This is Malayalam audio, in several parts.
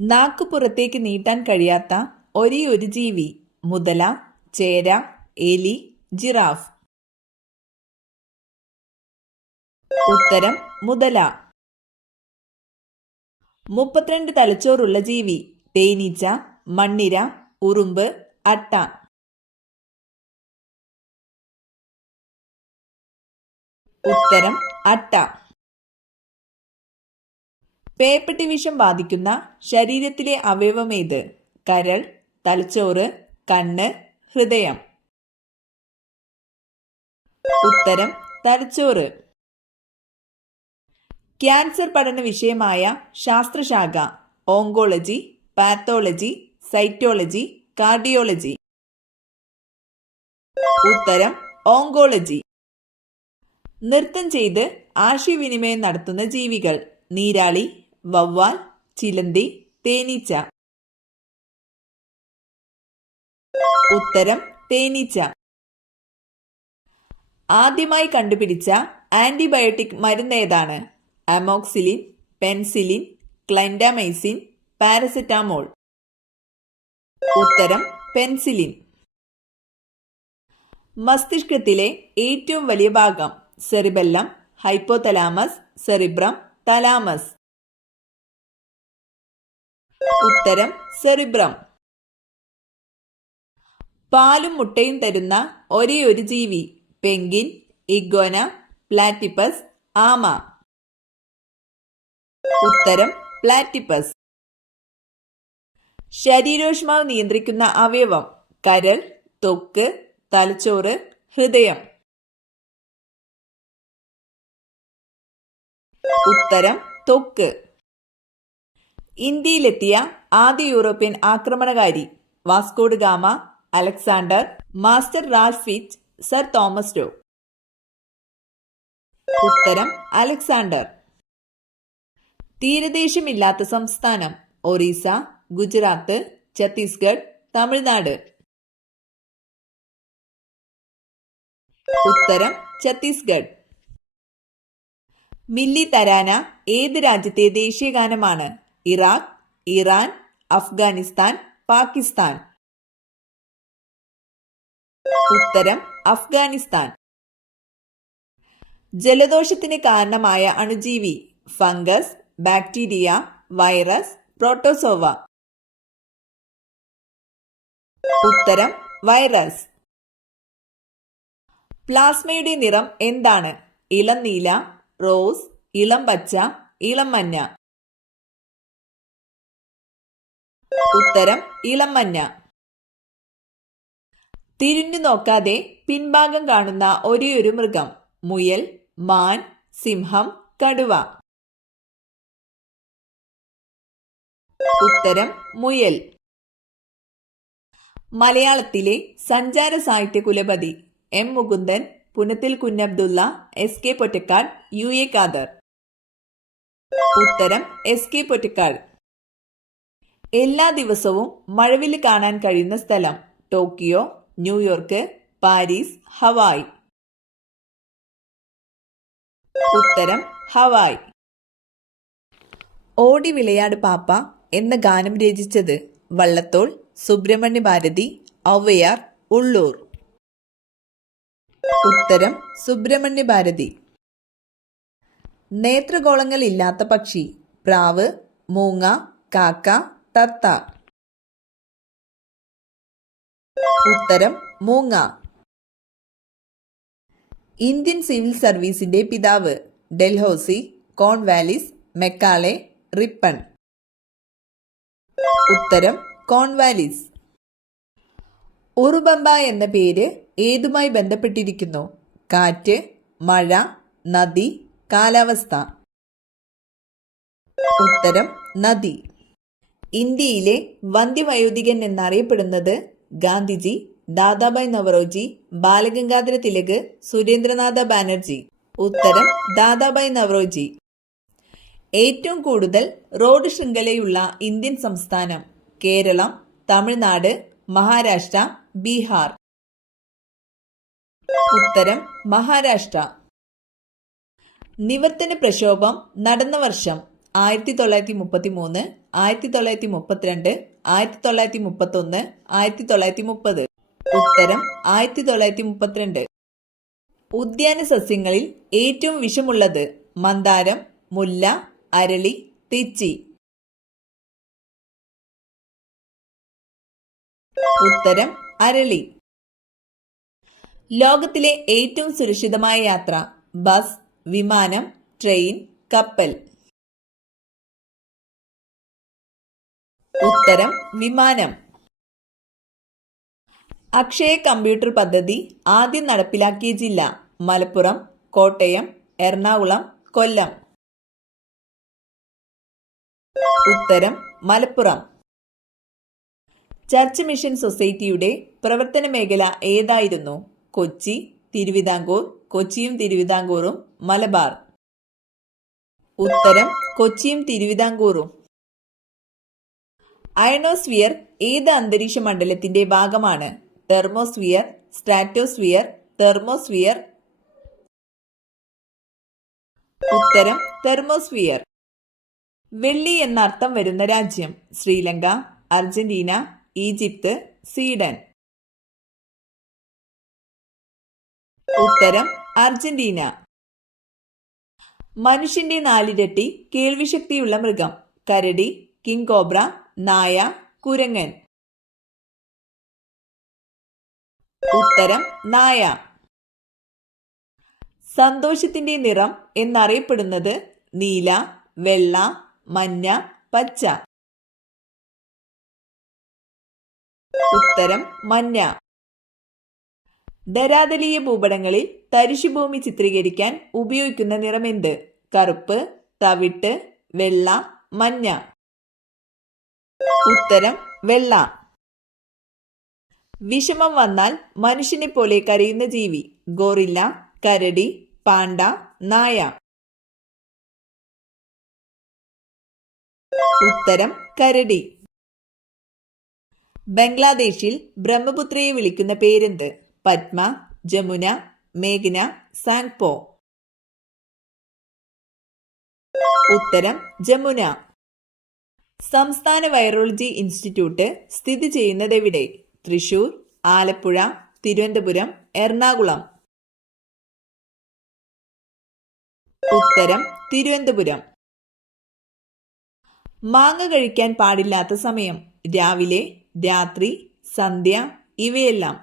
നാക്ക് പുറത്തേക്ക് നീട്ടാൻ കഴിയാത്ത ഒരേ ഒരു ജീവി. മുതല, ചേര, എലി, ജിറാഫ്. ഉത്തരം മുതല. 32 തലച്ചോറുള്ള ജീവി. തേനീച്ച, മണ്ണിര, ഉറുമ്പ്, അട്ട. ഉത്തരം അട്ട. പേപ്പട്ടി വിഷം ബാധിക്കുന്ന ശരീരത്തിലെ അവയവമേത്? കരൾ, തലച്ചോറ്, കണ്ണ്, ഹൃദയം. ഉത്തരം തലച്ചോറ്. ക്യാൻസർ പഠന വിഷയമായ ശാസ്ത്രശാഖ? Oncology, pathology, cytology, cardiology. ഉത്തരം ഓങ്കോളജി. നൃത്തം ചെയ്ത് ആശയവിനിമയം നടത്തുന്ന ജീവികൾ? നീരാളി, വവ്വാൽ, ചിലന്തി, തേനീച്ച. ഉത്തരം തേനീച്ച. ആദ്യമായി കണ്ടുപിടിച്ച ആന്റിബയോട്ടിക് മരുന്ന് ഏതാണ്? Amoxicillin, penicillin, clindamycin, paracetamol. ഉത്തരം പെൻസിലിൻ. മസ്തിഷ്കത്തിലെ ഏറ്റവും വലിയ ഭാഗം? Cerebellum, hypothalamus, cerebrum, thalamus. ഉത്തരം സെറിബ്രം. പാലും മുട്ടയും തരുന്ന ഒരേ ഒരു ജീവി? പെൻഗ്വിൻ, ഇഗ്വാന, പ്ലാറ്റിപ്പസ്, ആമ. ഉത്തരം പ്ലാറ്റിപ്പസ്. ശരീരോഷ്മാവ് നിയന്ത്രിക്കുന്ന അവയവം? കരൾ, ത്വക്ക്, തലച്ചോറ്, ഹൃദയം. ഉത്തരം ത്വക്ക്. ഇന്ത്യയിലെത്തിയ ആദ്യ യൂറോപ്യൻ ആക്രമണകാരി? Vasco da Gama, Alexander, master Ralph Fitch, sir Thomas ഡോ. ഉത്തരം അലക്സാണ്ടർ. തീരദേശമില്ലാത്ത സംസ്ഥാനം? ഒറീസ, ഗുജറാത്ത്, ഛത്തീസ്ഗഡ്, തമിഴ്നാട്. ഉത്തരം ഛത്തീസ്ഗഡ്. മില്ലി തരാന ഏത് രാജ്യത്തെ ദേശീയഗാനമാണ്? Iraq, Iran, Afghanistan, Pakistan. ഉത്തരം അഫ്ഗാനിസ്ഥാൻ. ജലദോഷത്തിന് കാരണമായ അണുജീവി? Fungus, bacteria, virus, protozoa. ഉത്തരം വൈറസ്. പ്ലാസ്മയുടെ നിറം എന്താണ്? ഇളം നീല, റോസ്, ഇളം പച്ച, ഇളം മഞ്ഞ. ഉത്തരം ഇളം മഞ്ഞ. തിരിഞ്ഞു നോക്കാതെ പിൻഭാഗം കാണുന്ന ഒരേയൊരു മൃഗം? മുയൽ, മാൻ, സിംഹം, കടുവ. ഉത്തരം മുയൽ. മലയാളത്തിലെ സഞ്ചാര സാഹിത്യ കുലപതി? M Mukundan, Punathil Kunhabdulla, S K Pottekkatt, U A Khader. ഉത്തരം എസ് കെ പൊറ്റക്കാട്. എല്ലാ ദിവസവും മഴവില്ല് കാണാൻ കഴിയുന്ന സ്ഥലം? Tokyo, New York, Paris, Hawaii. ഉത്തരം ഹവായ്. ഓടി വിളയാട് പാപ്പ എന്ന ഗാനം രചിച്ചത്? വള്ളത്തോൾ, സുബ്രഹ്മണ്യ ഭാരതി, ഔവയാർ, ഉള്ളൂർ. ഉത്തരം സുബ്രഹ്മണ്യ ഭാരതി. നേത്രഗോളങ്ങൾ ഇല്ലാത്ത പക്ഷി? പ്രാവ്, മൂങ്ങ, കാക്ക, തത്ത. ഉത്തരം മൂങ്ങ. ഇന്ത്യൻ സിവിൽ സർവീസിന്റെ പിതാവ്? Dalhousie, Cornwallis, Macaulay, Ripon. ഉത്തരം കോൺവാലിസ്. ഉറുബമ്പ എന്ന പേര് ഏതുമായി ബന്ധപ്പെട്ടിരിക്കുന്നു? കാറ്റ്, മഴ, നദി, കാലാവസ്ഥ. ഉത്തരം നദി. ഇന്ത്യയിലെ വന്ധ്യവയോധികൻ എന്നറിയപ്പെടുന്നത്? ഗാന്ധിജി, ദാദാഭായ് നവറോജി, ബാലഗംഗാധര തിലക്, സുരേന്ദ്രനാഥ ബാനർജി. ഉത്തരം ദാദാഭായ് നവറോജി. ഏറ്റവും കൂടുതൽ റോഡ് ശൃംഖലയുള്ള ഇന്ത്യൻ സംസ്ഥാനം? കേരളം, തമിഴ്നാട്, മഹാരാഷ്ട്ര, ബീഹാർ. ഉത്തരം മഹാരാഷ്ട്ര. നിവർത്തന പ്രക്ഷോഭം നടന്ന വർഷം? 1933, 1932, 1931, 1930. ഉത്തരം 1932. ഉദ്യാന സസ്യങ്ങളിൽ ഏറ്റവും വിഷമുള്ളത് മന്ദാരം, മുല്ല, അരളി, തെച്ചി. ഉത്തരം അരളി. ലോകത്തിലെ ഏറ്റവും സുരക്ഷിതമായ യാത്ര ബസ്, വിമാനം, ട്രെയിൻ, കപ്പൽ. ഉത്തരം വിമാനം. അക്ഷയ കമ്പ്യൂട്ടർ പദ്ധതി ആദ്യം നടപ്പിലാക്കിയ ജില്ല മലപ്പുറം, കോട്ടയം, എറണാകുളം, കൊല്ലം. ഉത്തരം മലപ്പുറം. ചർച്ച് മിഷൻ സൊസൈറ്റിയുടെ പ്രവർത്തന മേഖല ഏതായിരുന്നു? കൊച്ചി, തിരുവിതാംകൂർ, കൊച്ചിയും തിരുവിതാംകൂറും, മലബാർ. ഉത്തരം കൊച്ചിയും തിരുവിതാംകൂറും. അയണോസ്ഫിയർ ഏത് അന്തരീക്ഷ മണ്ഡലത്തിന്റെ ഭാഗമാണ്? Thermosphere, stratosphere, thermosphere. ഉത്തരം തെർമോസ്ഫിയർ. വെള്ളി എന്നർത്ഥം വരുന്ന രാജ്യം ശ്രീലങ്ക, അർജന്റീന, ഈജിപ്ത്, സ്വീഡൻ. ഉത്തരം അർജന്റീന. മനുഷ്യന്റെ 4 ഇരട്ടി കേൾവിശക്തിയുള്ള മൃഗം കരടി, കിങ് കോബ്ര, നായ, കുരങ്ങൻ. ഉത്തരം നായ. സന്തോഷത്തിന്റെ നിറം എന്നറിയപ്പെടുന്നത് നീല, വെള്ള, മഞ്ഞ, പച്ച. ഉത്തരം മഞ്ഞ. ധരാതലീയ ഭൂപടങ്ങളിൽ തരിശുഭൂമി ചിത്രീകരിക്കാൻ ഉപയോഗിക്കുന്ന നിറമെന്ത്? കറുപ്പ്, തവിട്ട്, വെള്ള, മഞ്ഞ. ഉത്തരം വെള്ള. വിഷമം വന്നാൽ മനുഷ്യനെ പോലെ കരയുന്ന ജീവി ഗോറില്ല, കരടി, പാണ്ട, നായ. ഉത്തരം കരടി. ബംഗ്ലാദേശിൽ ബ്രഹ്മപുത്രയെ വിളിക്കുന്ന പേരെന്ത്? പത്മ, ജമുന, മേഘ്ന, സാങ്പോ. ഉത്തരം ജമുന. സംസ്ഥാന വൈറോളജി ഇൻസ്റ്റിറ്റ്യൂട്ട് സ്ഥിതി ചെയ്യുന്നതെവിടെ? തൃശൂർ, ആലപ്പുഴ, തിരുവനന്തപുരം, എറണാകുളം. ഉത്തരം തിരുവനന്തപുരം. മാങ്ങ കഴിക്കാൻ പാടില്ലാത്ത സമയം രാവിലെ, രാത്രി, സന്ധ്യ, ഇവയെല്ലാം.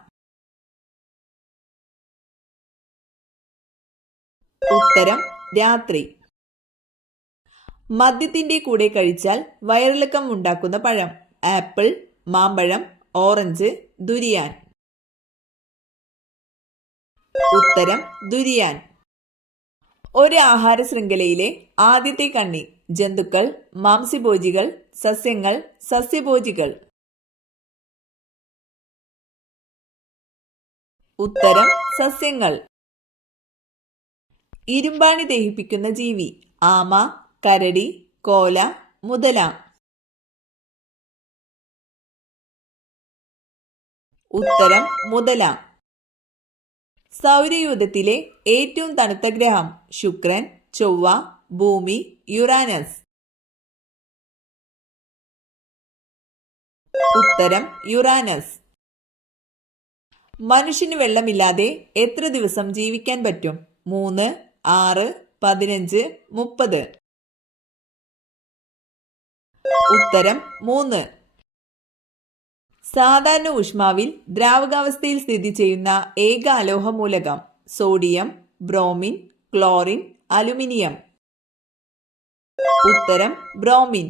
ഉത്തരം രാത്രി. മദ്യത്തിന്റെ കൂടെ കഴിച്ചാൽ വയറിളക്കം ഉണ്ടാക്കുന്ന പഴം ആപ്പിൾ, മാമ്പഴം, ഓറഞ്ച്, ദുരിയാൻ. ഉത്തരം ദുരിയാൻ. ഒരു ആഹാര ശൃംഖലയിലെ ആദ്യത്തെ കണ്ണി ജന്തുക്കൾ, മാംസ്യഭോജികൾ, സസ്യങ്ങൾ, സസ്യഭോജികൾ. ഉത്തരം സസ്യങ്ങൾ. ഇരുമ്പാണി ദഹിപ്പിക്കുന്ന ജീവി ആമ, കരടി, കോല, മുതല. ഉത്തരം മുതല. സൗരയൂഥത്തിലെ ഏറ്റവും തണുത്ത ഗ്രഹം ശുക്രൻ, ചൊവ്വ, ഭൂമി, യുറാനസ്. ഉത്തരം യുറാനസ്. മനുഷ്യന് വെള്ളമില്ലാതെ എത്ര ദിവസം ജീവിക്കാൻ പറ്റും? 3, 6, 15, 30. ഉത്തരം 3. സാധാരണ ഊഷ്മാവിൽ ദ്രാവകാവസ്ഥയിൽ സ്ഥിതി ചെയ്യുന്ന ഏക അലോഹ മൂലകം സോഡിയം, ബ്രോമിൻ, ക്ലോറിൻ, അലുമിനിയം. ഉത്തരം ബ്രോമിൻ.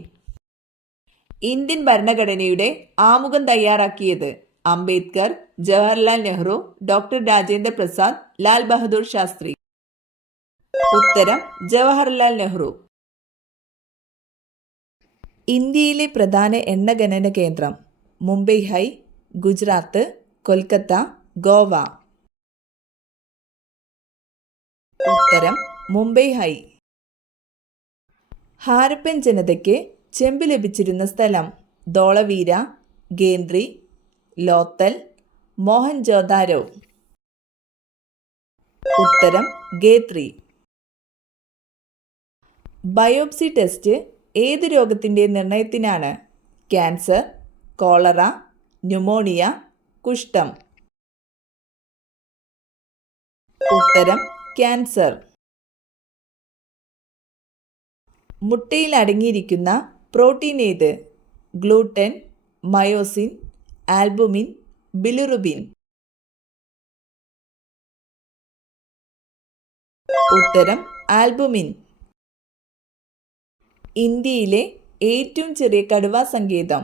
ഇന്ത്യൻ ഭരണഘടനയുടെ ആമുഖം തയ്യാറാക്കിയത് അംബേദ്കർ, ജവഹർലാൽ നെഹ്റു, ഡോക്ടർ രാജേന്ദ്ര പ്രസാദ്, ലാൽ ബഹദൂർ ശാസ്ത്രി. ഉത്തരം ജവഹർലാൽ നെഹ്റു. ഇന്ത്യയിലെ പ്രധാന എണ്ണ ഖനന കേന്ദ്രം മുംബൈ ഹൈ, ഗുജറാത്ത്, കൊൽക്കത്ത, ഗോവ. ഉത്തരം മുംബൈ ഹൈ. ഹാരപ്പൻ ജനതയ്ക്ക് ചെമ്പ് ലഭിച്ചിരുന്ന സ്ഥലം ധോളവീര, ഗേന്ദ്രി, ലോത്തൽ, മോഹൻജോദാരോ. ഉത്തരം ഗേത്രി. ബയോപ്സി ടെസ്റ്റ് ഏത് രോഗത്തിൻ്റെ നിർണയത്തിനാണ്? ക്യാൻസർ, കോളറ, ന്യൂമോണിയ, കുഷ്ഠം. ഉത്തരം ക്യാൻസർ. മുട്ടയിൽ അടങ്ങിയിരിക്കുന്ന പ്രോട്ടീൻ ഏത്? Gluten, myosin, albumin, bilirubin. ഉത്തരം ആൽബുമിൻ. ഇന്ത്യയിലെ ഏറ്റവും ചെറിയ കടുവാ സങ്കേതം?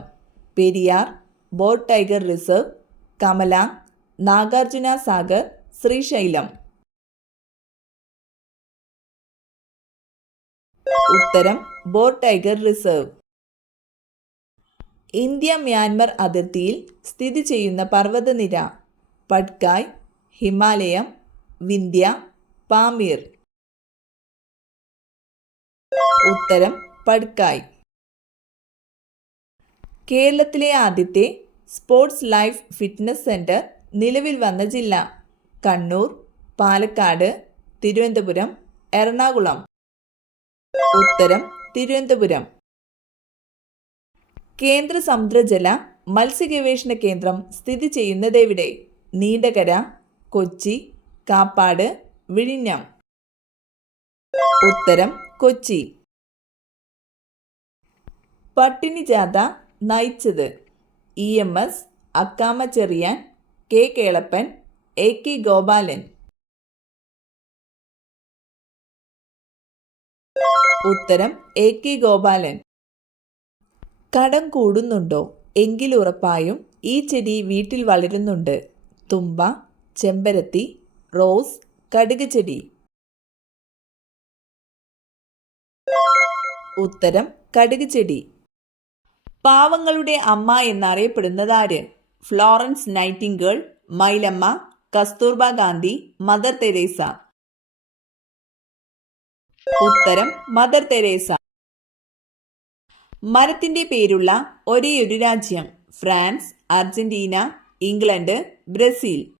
Periyar, Bor tiger reserve, Kamlang, Nagarjuna Sagar, Srisailam. ഉത്തരം Bor tiger reserve. India Myanmar അതിർത്തിയിൽ സ്ഥിതി ചെയ്യുന്ന പർവ്വതനിര? പട്കായ്, ഹിമാലയം, വിന്ധ്യ, പാമീർ. ഉത്തരം പട്കായ്. കേരളത്തിലെ ആദ്യത്തെ സ്പോർട്സ് ലൈഫ് ഫിറ്റ്നസ് സെന്റർ നിലവിൽ വന്ന ജില്ല? കണ്ണൂർ, പാലക്കാട്, തിരുവനന്തപുരം, എറണാകുളം. ഉത്തരം തിരുവനന്തപുരം. കേന്ദ്ര സമുദ്രജല മത്സ്യഗവേഷണ കേന്ദ്രം സ്ഥിതി ചെയ്യുന്നതെവിടെ? നീണ്ടകര, കൊച്ചി, കാപ്പാട്, വിഴിഞ്ഞം. ഉത്തരം കൊച്ചി. പട്ടിണി ജാഥ നയിച്ചത്? EMS, Accamma Cherian, K Kelappan, AK Gopalan. ഉത്തരം AK ഗോപാലൻ. കടം കൂടുന്നുണ്ടോ? എങ്കിൽ ഉറപ്പായും ഈ ചെടി വീട്ടിൽ വളരുന്നുണ്ട്. തുമ്പ, ചെമ്പരത്തി, റോസ്, കടുക് ചെടി. ഉത്തരം കടുക് ചെടി. പാവങ്ങളുടെ അമ്മ എന്നറിയപ്പെടുന്നതാര്? Florence Nightingale, Mylamma, Kasturba Gandhi, Mother Teresa. ഉത്തരം മദർ തെരേസ. മരത്തിന്റെ പേരുള്ള ഒരേയൊരു രാജ്യം? France, Argentina, England, Brazil.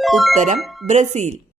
ഉത്തരം ബ്രസീൽ.